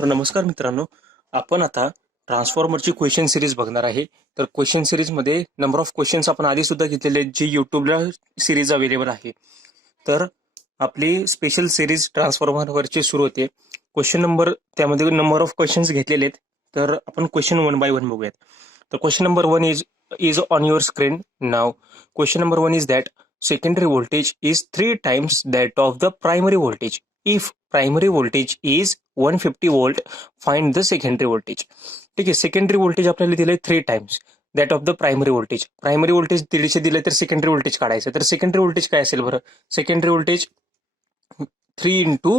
तर नमस्कार मित्रांनो, आपण आता ट्रान्सफॉर्मरची क्वेश्चन सिरीज बघणार आहे. तर क्वेश्चन सिरीजमध्ये नंबर ऑफ क्वेश्चन्स आपण आधी सुद्धा घेतलेले आहेत, जी युट्यूबला सिरीज अवेलेबल आहे. तर आपली स्पेशल सिरीज ट्रान्सफॉर्मरवरची सुरू होते. क्वेश्चन नंबर त्यामध्ये नंबर ऑफ क्वेश्चन्स घेतलेले आहेत. तर आपण क्वेश्चन 1 बाय 1 बघूयात. तर question number 1 is on your screen now. Question number 1 is that secondary voltage is 3 times that of the primary voltage. If primary voltage is 150 volt, find the secondary voltage. ठीक आहे, secondary voltage आपल्याला दिलंय 3 times that of the primary voltage. Primary voltage 150 दिलंय, तर secondary voltage काढायचं. तर secondary voltage काय असेल बरं? Secondary voltage 3 into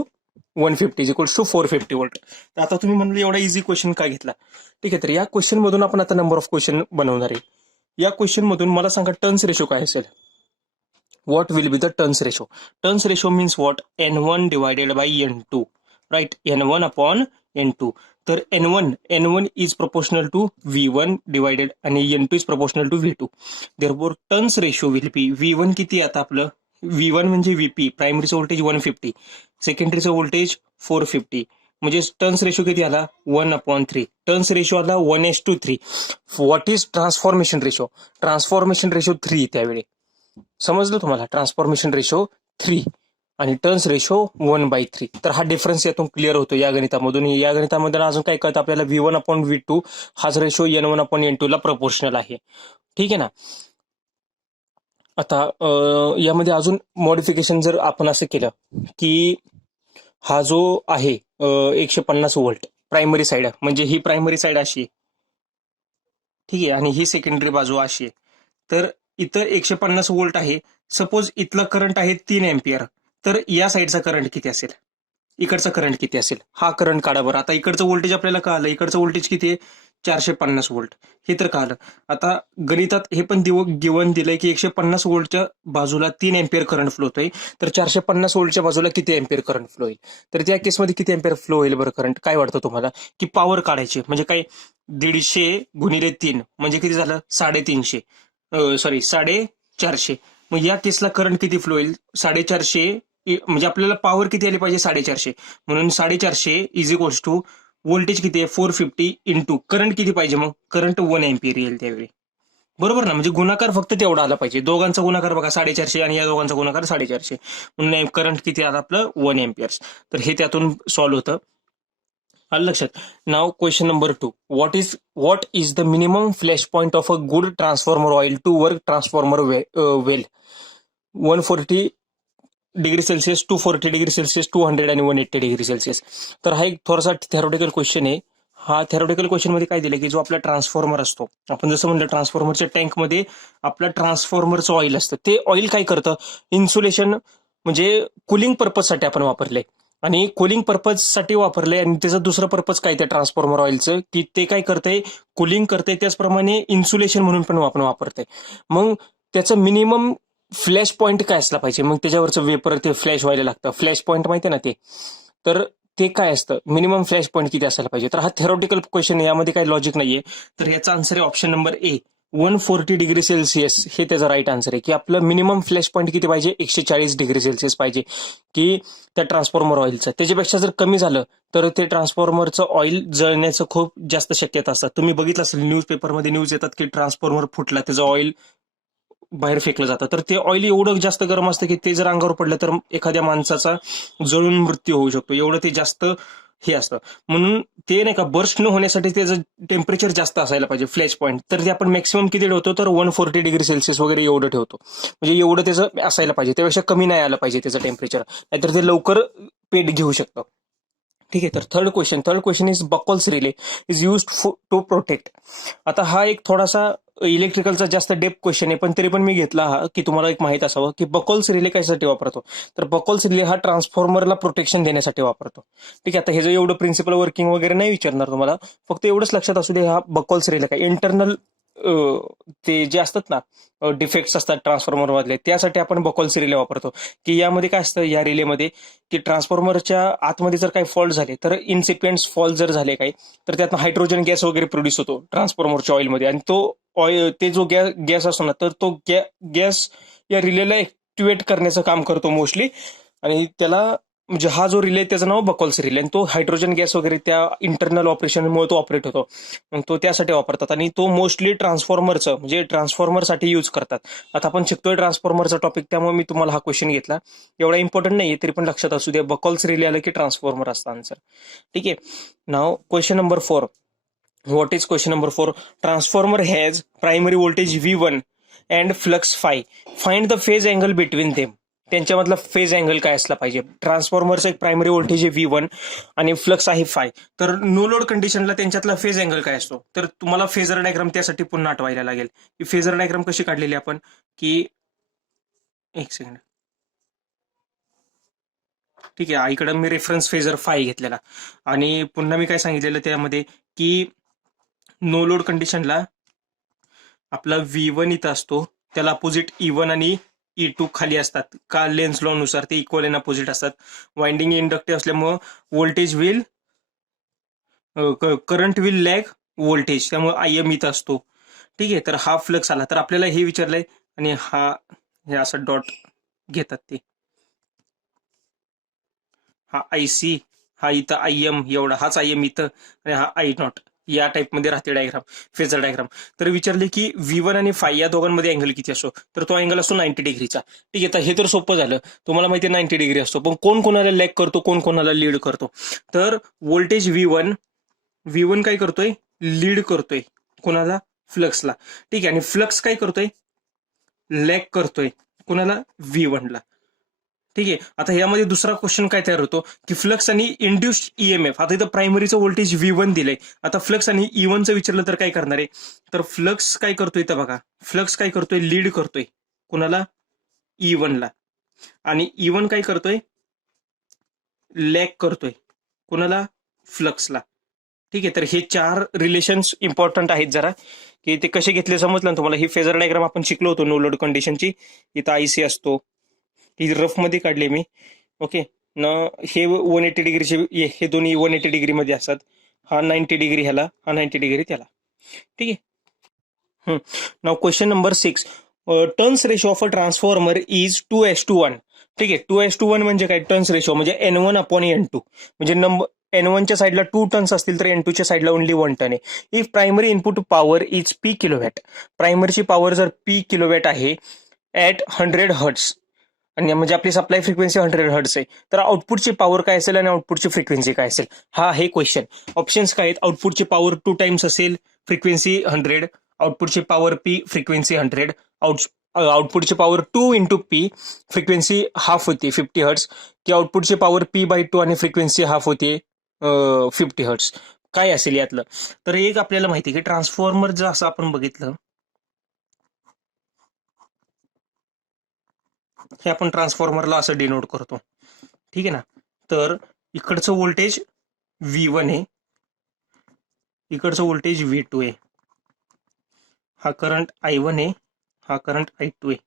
150 equals to 450 volt. तर आता तुम्ही म्हणलं एवढा इझी क्वेश्चन काय घेतला? ठीक आहे, तर या क्वेश्चन मधून आपण आता नंबर ऑफ क्वेश्चन बनवणार आहे. या क्वेश्चन मधून मला सांगा टर्न्स रेशो काय असेल? What will be the turns ratio? Turns ratio means what? N1 divided by N2, right? N1 upon N2. तर N1 is proportional to V1 divided आणि N2 is proportional to V2. Therefore turns ratio will be V1 किती आता आपलं? V1 म्हणजे VP, प्रायमरीचं voltage 150, सेकंडरीचं voltage 450. म्हणजे turns ratio किती आला? 1/3. Turns ratio आला 1:3. What is transformation ratio? Transformation ratio 3 त्यावेळी. समजलं तुम्हाला? ट्रान्सफॉर्मेशन रेशो 3 आणि टर्न्स रेशो 1/3. तर हा डिफरन्स यातून क्लिअर होतो या गणितामधून. या गणितामध्ये अजून काय कळतं आपल्याला? V1/V2 हाच रेशो N1/N2 ला प्रपोर्शनल आहे. ठीक आहे ना? आता यामध्ये अजून मॉडिफिकेशन जर आपण असं केलं की हा जो आहे 150 व्होल्ट प्रायमरी साईड, म्हणजे ही प्रायमरी साईड अशी आहे, ठीक आहे, आणि ही सेकंडरी बाजू अशी आहे. तर इथं 150 व्होल्ट आहे. सपोज इथलं करंट आहे 3 एम्पियर. तर या साईडचा करंट किती असेल? इकडचा करंट किती असेल? हा करंट काढा बरं. आता इकडचं व्होल्टेज आपल्याला कळालं. इकडचं व्होल्टेज किती आहे? 450 व्होल्ट. हे तर कळालं. आता गणितात हे पण गिवन दिलंय की 150 व्होल्टच्या बाजूला 3 एम्पियर करंट फ्लो होतोय. तर 450 व्होल्टच्या बाजूला किती एम्पियर करंट फ्लो होईल? तर त्या केसमध्ये किती एम्पियर फ्लो होईल बरं करंट? काय वाटतं तुम्हाला? की पॉवर काढायची म्हणजे काय? 150 गुणिले 3 म्हणजे किती झालं? 350. सॉरी 450. मग या केसला करंट किती फ्लो होईल? 450 म्हणजे आपल्याला पॉवर किती आली पाहिजे? 450. म्हणून 450 इज इक्वल्स टू व्होल्टेज किती आहे? 450 इंटू करंट किती पाहिजे? मग करंट 1 एम्पियर येईल त्यावेळी. बरोबर ना? म्हणजे गुणाकार फक्त तेवढा आला पाहिजे. दोघांचा गुणाकार बघा 450 आणि या दोघांचा गुणाकार 450. म्हणून करंट किती आला आपलं? 1 एम्पियर्स. तर हे त्यातून सॉल्व्ह होतं. आलं लक्षात? नाव question number 2. what is the minimum flash point of a good transformer oil to work transformer well? 140 degree Celsius, 240 degree Celsius, 200 आणि 180 डिग्री सेल्सिअस. तर हा एक थोडासा थेरोटिकल क्वेश्चन आहे. हा थेरोटिकल क्वेश्चन मध्ये काय दिलं की जो आपला ट्रान्सफॉर्मर असतो, आपण जसं म्हणलं ट्रान्सफॉर्मरच्या टँकमध्ये आपल्या ट्रान्सफॉर्मरचं ऑइल असतं. ते ऑइल काय करतं? इन्सुलेशन म्हणजे कुलिंग पर्पजसाठी आपण वापरले, आणि कुलिंग पर्पजसाठी वापरले. आणि त्याचं दुसरं पर्पज काय त्या ट्रान्सफॉर्मर ऑइलचं? की ते काय करतंय? कुलिंग करतंय. त्याचप्रमाणे इन्सुलेशन म्हणून पण आपण वापरतोय. मग त्याचं मिनिमम फ्लॅश पॉईंट काय असला पाहिजे? मग त्याच्यावरचं वेपर ते फ्लॅश व्हायला लागतं. फ्लॅश पॉईंट माहिती आहे ना ते? तर ते काय असतं? मिनिमम फ्लॅश पॉईंट किती असायला पाहिजे? तर हा थेरोटिकल क्वेश्चन आहे, यामध्ये काही लॉजिक नाहीये. तर याचा आन्सर आहे option number A, 140 degree Celsius. हे त्याचा राईट आन्सर आहे की आपलं मिनिमम फ्लॅश पॉईंट किती पाहिजे? 140 डिग्री सेल्सिअस पाहिजे की त्या ट्रान्सफॉर्मर ऑइलचं. त्याच्यापेक्षा जर कमी झालं तर ते ट्रान्सफॉर्मरचं ऑइल जळण्याचं खूप जास्त शक्यता असतात. तुम्ही बघितलं असेल न्यूजपेपरमध्ये न्यूज येतात की ट्रान्सफॉर्मर फुटला, त्याचं ऑइल बाहेर फेकलं जातं. तर ते ऑइल एवढं जास्त गरम असतं की ते जर अंगावर पडलं तर एखाद्या माणसाचा जळून मृत्यू होऊ शकतो. एवढं ते जास्त हे असतं. म्हणून ते नाही का बर्स्ट न होण्यासाठी त्याचं टेम्परेचर जास्त असायला पाहिजे फ्लॅश पॉईंट. तर ते आपण मॅक्सिमम किती ठेवतो? तर 140 डिग्री सेल्सिअस वगैरे एवढं ठेवतो. म्हणजे एवढं त्याचं असायला पाहिजे, त्यापेक्षा कमी नाही आलं पाहिजे त्याचं टेम्परेचर, नाहीतर ते लवकर पेट घेऊ शकतं. ठीक आहे. तर third question is Buchholz relay is use to protect. आता हा एक थोडासा इलेक्ट्रिकलचा जास्त डेप क्वेश्चन आहे, पण तरी पण मी घेतला हा की तुम्हाला एक माहित असावं की बकॉल्स रिले कशासाठी वापरतो. तर बकॉल्स रिले हा ट्रान्सफॉर्मरला प्रोटेक्शन देण्यासाठी वापरतो. ठीक आहे. आता हे जे एवढं प्रिन्सिपल वर्किंग वगैरे नाही विचारणार तुम्हाला, फक्त एवढंच लक्षात असू दे. हा बकॉल्स रिले काय इंटरनल ते जे असतात ना डिफेक्ट्स असतात ट्रान्सफॉर्मर मधले, त्यासाठी आपण बकॉल्स रिले वापरतो. की यामध्ये काय असतं या रिलेमध्ये की ट्रान्सफॉर्मरच्या आतमध्ये जर काही फॉल्ट झाले, तर इन्सिपियंट फॉल्ट जर झाले काही, तर त्यातनं हायड्रोजन गॅस वगैरे प्रोड्यूस होतो ट्रान्सफॉर्मरच्या ऑइलमध्ये. आणि तो ते जो गॅस असतो ना, तर तो गॅस या रिलेला ऍक्टिव्हेट करण्याचं काम करतो मोस्टली. आणि त्याला म्हणजे हा जो रिले त्याचं नाव बकॉल्स रिले, आणि तो हायड्रोजन गॅस वगैरे त्या इंटरनल ऑपरेशनमुळे तो ऑपरेट होतो, मग तो त्यासाठी वापरतात, आणि तो मोस्टली ट्रान्सफॉर्मरचं म्हणजे ट्रान्सफॉर्मरसाठी यूज करतात. आता आपण शिकतोय ट्रान्सफॉर्मरचा टॉपिक, त्यामुळे मी तुम्हाला हा क्वेश्चन घेतला. एवढा इम्पॉर्टंट नाहीये, तरी पण लक्षात असू द्या, बकॉल्स रिले आलं की ट्रान्सफॉर्मर असतं आन्सर. ठीक आहे. नाव question number 4. What is question number 4? Transformer has primary voltage V1 and flux phi. Find the phase angle between them. त्यांच्यामधला फेज अँगल काय असला पाहिजे. ट्रान्सफॉर्मरचं एक प्रायमरी व्होल्टेज आहे V1 आणि फ्लक्स आहे फाय. तर नो लोड कंडिशनला त्यांच्यातला फेज अँगल काय असतो, तर तुम्हाला फेजर डायग्राम त्यासाठी पुन्हा आठवायला लागेल की फेजर डायग्राम कशी काढलेली आपण, की एक सेकंड. ठीक आहे, इकडं मी रेफरन्स फेजर फाय घेतलेला, आणि पुन्हा मी काय सांगितलेलं त्यामध्ये की नो लोड कंडिशनला आपला V1 इथं असतो, त्याला अपोजिट E1 आणि E2 खाली असतात का, लेन्स लॉ नुसार ते इक्वल अँड अपोजिट असतात. वाइंडिंग इंडक्टिव्ह असल्यामुळं voltage will current will lag voltage, त्यामुळे IM इथं असतो. ठीक आहे. तर हा फ्लक्स आला, तर आपल्याला हे विचारलंय, आणि हे असं डॉट घेतात ते, हा IC, हा इथं IM एवढा, हाच IM इथं, आणि हा I0, या टाइपमध्ये राहते डायग्राम, फेजर डायग्राम. तर विचारले की V1 आणि फाय या दोघांमध्ये अँगल किती असतो, तर तो अँगल असतो 90 डिग्रीचा. ठीक आहे. तर हे तर सोपं झालं, तुम्हाला माहिती आहे 90 डिग्री असतो, पण कोण कोणाला लॅग करतो, कोण कोणाला लीड करतो. तर व्होल्टेज V1 काय करतोय, लीड करतोय कोणाला, फ्लक्सला. ठीक आहे. आणि फ्लक्स काय करतोय, लॅग करतोय कोणाला, V1 ला. ठीक आहे. आता यामध्ये दुसरा क्वेश्चन काय तयार होतो की फ्लक्स आणि इंड्युस्ड EMF. आता इथं प्रायमरीचं व्होल्टेज V1 दिलंय, आता फ्लक्स आणि E1 चं विचारलं तर काय करणार आहे, तर फ्लक्स काय करतोय तर बघा, फ्लक्स काय करतोय, लीड करतोय कुणाला, E1 ला, आणि E1 काय करतोय, लॅग करतोय कुणाला, फ्लक्सला. ठीक आहे. तर हे 4 रिलेशन्स इम्पॉर्टंट आहेत जरा, की ते कसे घेतले समजलं ना तुम्हाला. ही फेजर डायग्राम आपण शिकलो होतो नो लोड कंडिशनची. इथं IC असतो, ही रफ मध्ये काढली मी. ओके न, हे 180 डिग्रीचे, हे दोन्ही 180 डिग्री मध्ये असतात. हा 90 डिग्री ह्याला, हा 90 डिग्री त्याला. ठीक आहे. नाव question number 6. Turns ratio of a transformer is 2:1. ठीक आहे. 2:1 म्हणजे काय, टर्न्स रेशो म्हणजे N1/N2, म्हणजे नंबर N1च्या साईडला 2 टर्न्स असतील तर N2च्या साईडला ओनली 1 टर्न आहे. If primary input power is P kilowatt, प्रायमरीची पॉवर जर P किलोवॅट आहे ऍट 100 हर्ट्स, आणि म्हणजे आपली सप्लाय फ्रिक्वेन्सी 100 हर्ट्स आहे, तर आउटपुटची पॉवर काय असेल आणि आउटपुटची फ्रिक्वेन्सी काय असेल, हा आहे क्वेश्चन. ऑप्शन्स काय आहेत, आउटपुटची पॉवर 2 टाइम्स असेल, फ्रिक्वेन्सी 100, आउटपुटची पॉवर P, फ्रिक्वेन्सी 100, आउटपुटची power 2 into P, frequency half होती 50 हर्ट्स, की आउटपुटची पॉवर P/2 आणि फ्रिक्वेन्सी हाफ होती 50 हर्ट्स. काय असेल यातलं, तर एक आपल्याला माहिती आहे की ट्रान्सफॉर्मर जर असं आपण बघितलं, हे आपण ट्रान्सफॉर्मरला असं डिनोट करतो. ठीक आहे ना. तर इकडचं व्होल्टेज V1 आहे, इकडचं व्होल्टेज V2 आहे, हा करंट I1 आहे, हा करंट I2 आहे.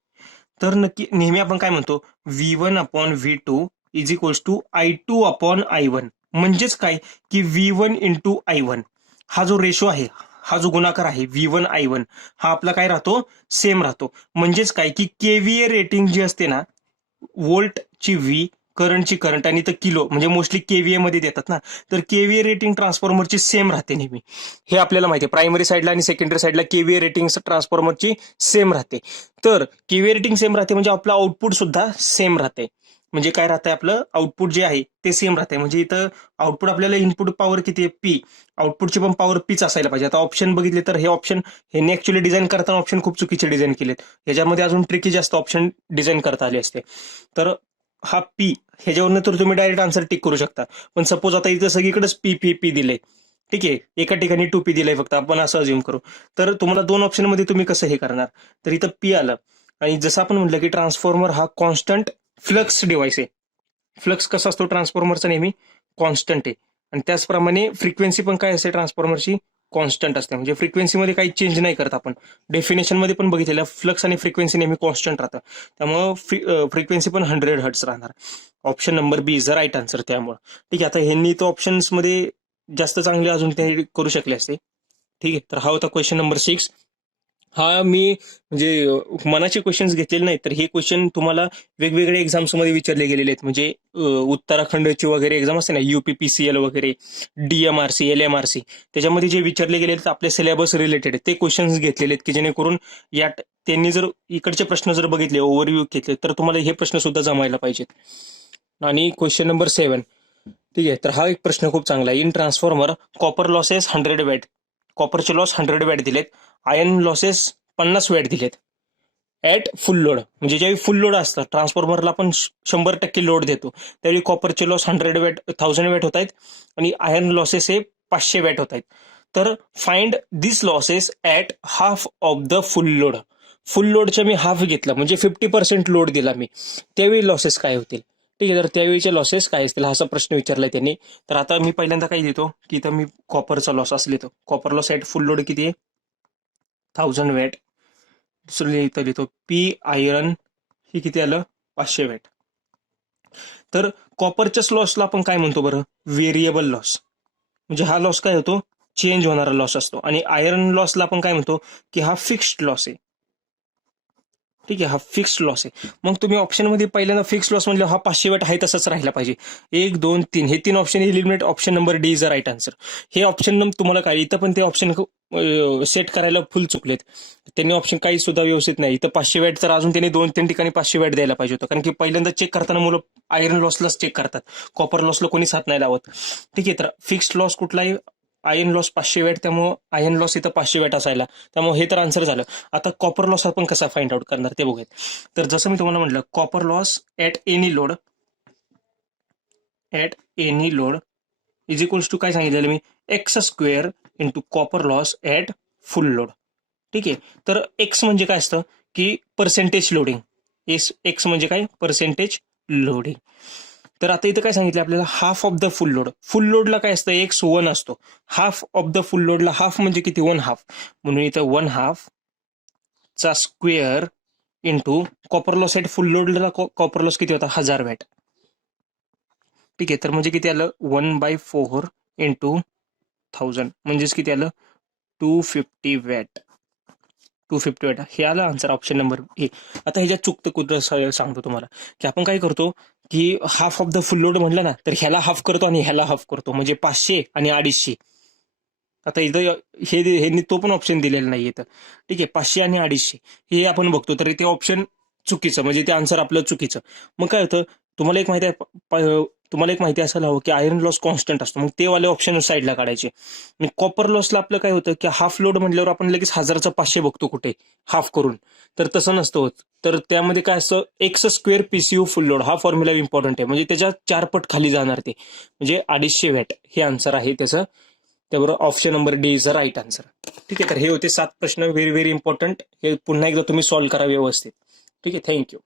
तर नक्की नेहमी आपण काय म्हणतो, V1/V2 is equals to I2/I1. म्हणजेच काय की V1 इंटू I1, हा जो रेशो आहे, हा जो गुणाकार आहे V1/I1, हा आपला काय राहतो, सेम राहतो. म्हणजेच काय की KVA रेटिंग जी असते ना, व्होल्टची V, करंटची करंट, आणि तर किलो म्हणजे मोस्टली KVA मध्ये देतात ना, तर KVA रेटिंग ट्रान्सफॉर्मरची सेम राहते नेहमी. हे आपल्याला माहिती आहे, प्रायमरी साईडला आणि सेकंडरी साईडला KVA रेटिंग ट्रान्सफॉर्मरची सेम राहते. तर KVA रेटिंग सेम राहते म्हणजे आपलं आउटपुट सुद्धा सेम राहते. म्हणजे काय राहतंय, आपलं आउटपुट जे आहे ते सेम राहते. म्हणजे इथं आउटपुट आपल्याला इनपुट पॉवर किती आहे, P, आउटपुटची पण पॉवर Pच असायला पाहिजे. आता ऑप्शन बघितले तर हे ऑप्शन, हे ऍक्च्युली डिझाईन करताना ऑप्शन खूप चुकीचे डिझाईन केलेत, ह्याच्यामध्ये अजून ट्रिकी जास्त ऑप्शन डिझाईन करता आले असते. तर हा P, ह्याच्यावरनं तर तुम्ही डायरेक्ट आन्सर टिक करू शकता. पण सपोज आता इथं सगळीकडेच P दिलंय, ठीक आहे, एका ठिकाणी 2P दिलंय फक्त, आपण असं अज्युम करू, तर तुम्हाला 2 ऑप्शन मध्ये तुम्ही कसं हे करणार, तर इथं P आलं. आणि जसं आपण म्हटलं की ट्रान्सफॉर्मर हा कॉन्स्टंट फ्लक्स डिव्हाइस आहे. फ्लक्स कसा असतो ट्रान्सफॉर्मरचा, नेहमी कॉन्स्टंट आहे. आणि त्याचप्रमाणे फ्रिक्वेन्सी पण काय असते ट्रान्सफॉर्मरची, कॉन्स्टंट असते. म्हणजे फ्रिक्वेन्सीमध्ये काही चेंज नाही करत. आपण डेफिनेशन मध्ये पण बघितलेलं, फ्लक्स आणि फ्रिक्वेन्सी नेहमी कॉन्स्टंट राहतं, त्यामुळं फ्रिक्वेन्सी पण 100 हर्ट्स राहणार. Option number B is the right answer. त्यामुळे ठीक आहे. आता ह्यांनी तो ऑप्शन्स मध्ये जास्त चांगले अजून ते करू शकले असते. ठीक आहे. तर हा होता क्वेश्चन नंबर 6. हा मी म्हणजे मनाचे क्वेश्चन्स घेतलेले नाहीत, तर हे क्वेश्चन तुम्हाला वेगवेगळ्या एक्झाम्समध्ये विचारले गेलेले आहेत. म्हणजे उत्तराखंडची वगैरे एक्झाम असते ना, UPPCL वगैरे, DMRC, LMRC, त्याच्यामध्ये जे विचारले गेले आहेत आपले सिलेबस रिलेटेड ते क्वेश्चन्स घेतलेले आहेत, की जेणेकरून या त्यांनी जर इकडचे प्रश्न जर बघितले, ओव्हरव्ह्यू घेतले, तर तुम्हाला हे प्रश्न सुद्धा जमायला पाहिजेत. आणि क्वेश्चन नंबर 7, ठीक आहे, तर हा एक प्रश्न खूप चांगला आहे. In transformer copper losses 100 watt, कॉपरचे लॉस 100 वॅट दिलेत, आयर्न लॉसेस 50 वॅट दिलेत ऍट फुल लोड. म्हणजे ज्यावेळी फुल लोड असतं ट्रान्सफॉर्मरला आपण 100% लोड देतो, त्यावेळी कॉपरचे लॉस 100 वॅट 1000 वॅट होत आहेत आणि आयर्न लॉसेस हे 500 वॅट होत आहेत. तर find this losses at half of the full load. फुल लोडच्या मी हाफ घेतला म्हणजे 50% लोड दिला मी, त्यावेळी लॉसेस काय होतील. ठीक आहे, तर त्यावेळीचे लॉसेस काय असतील हा असा प्रश्न विचारलाय त्यांनी. तर आता मी पहिल्यांदा काय देतो की इथं मी कॉपरचा लॉस असं लिहितो. Copper loss at full load किती आहे, 1000 वॅट. दुसरं इथं लिहितो पी आयरन ही किती आलं, 500 वॅट. तर कॉपरच्याच लॉसला आपण काय म्हणतो बरं, व्हेरिएबल लॉस. म्हणजे हा लॉस काय होतो, चेंज होणारा लॉस असतो. आणि आयर्न लॉसला आपण काय म्हणतो की हा फिक्स्ड लॉस आहे. ठीक आहे, हा फिक्स्ड लॉस आहे. मग तुम्ही ऑप्शनमध्ये पहिल्यांदा फिक्स्ड लॉस म्हणजे हा 500 वॅट आहे तसंच राहिला पाहिजे. 1, 2, 3 हे 3 option eliminate. Option number D is the right answer. हे ऑप्शन तुम्हाला काय इथं पण ते ऑप्शन सेट करायला फुल चुकलेत. त्यांनी ऑप्शन काही सुद्धा व्यवस्थित नाही. इथं 500 वॅट तर अजून त्यांनी 2-3 ठिकाणी 500 वॅट द्यायला पाहिजे होतं. कारण की पहिल्यांदा चेक करताना मुलं आयर्न लॉसलाच चेक करतात, कॉपर लॉसला कोणीच हात नाही लावत. ठीक आहे, तर फिक्स्ड लॉस कुठलाही, आयर्न लॉस 500 वॅट, त्यामुळे आयर्न लॉस इथं 500 वॅट असायला, त्यामुळे हे तर आन्सर झालं. आता कॉपर लॉस आपण कसा फाइंड आउट करणार ते बघूयात. तर जसं मी तुम्हाला म्हटलं, copper loss at any load is equals to काय सांगितलेलं मी, x² into copper loss at full load. ठीक आहे, तर एक्स म्हणजे काय असतं की पर्सेंटेज लोडिंग. एक्स म्हणजे काय, पर्सेंटेज लोडिंग. तर आता इथं काय सांगितलं आपल्याला, half of the full load. फुल लोडला काय असतं, एक्स 1 असतो. हाफ ऑफ द फुल लोडला हाफ म्हणजे किती, 1/2. म्हणून इथं 1/2 चा square into copper loss at फुल लोडला कॉपर लॉस किती होता, 1000 वॅट. ठीक आहे, तर म्हणजे किती आलं, 1/4 इंटू 1000 म्हणजेच किती आलं, 250 वॅट. 250 वॅट हे आलं आन्सर, ऑप्शन नंबर ए. आता ह्याच्यात चुकतं कुठं सांगतो तुम्हाला, की आपण काय करतो की half of the full load म्हटलं ना, तर ह्याला हाफ करतो आणि ह्याला हाफ करतो, म्हणजे 500 आणि 250. आता इथं हे तो पण ऑप्शन दिलेला नाही इथं. ठीक आहे, 500 आणि 250 हे आपण बघतो, तर ते ऑप्शन चुकीचं, म्हणजे ते आन्सर आपलं चुकीचं. मग काय होतं, तुम्हाला एक माहिती आहे, तुम्हाला एक माहिती असायला हवं की आयर्न लॉस कॉन्स्टंट असतो, मग ते वाले ऑप्शन साईडला काढायचे. मग कॉपर लॉसला आपलं काय होतं की हाफ लोड म्हटल्यावर आपण लगेच 1000चा 500 बघतो कुठे हाफ करून, तर तसं नसतं होत. तर त्यामध्ये काय असतं, x² PCU फुल लोड हा फॉर्म्युला इम्पॉर्टंट आहे, म्हणजे त्याच्या 4 पट खाली जाणार ते, म्हणजे 250 वॅट हे आन्सर आहे त्याचं. त्याबरोबर option number D is the right answer. ठीक आहे, तर हे होते 7 प्रश्न, व्हेरी व्हेरी इम्पॉर्टंट. हे पुन्हा एकदा तुम्ही सॉल्व्ह करा व्यवस्थित. ठीक आहे, थँक्यू.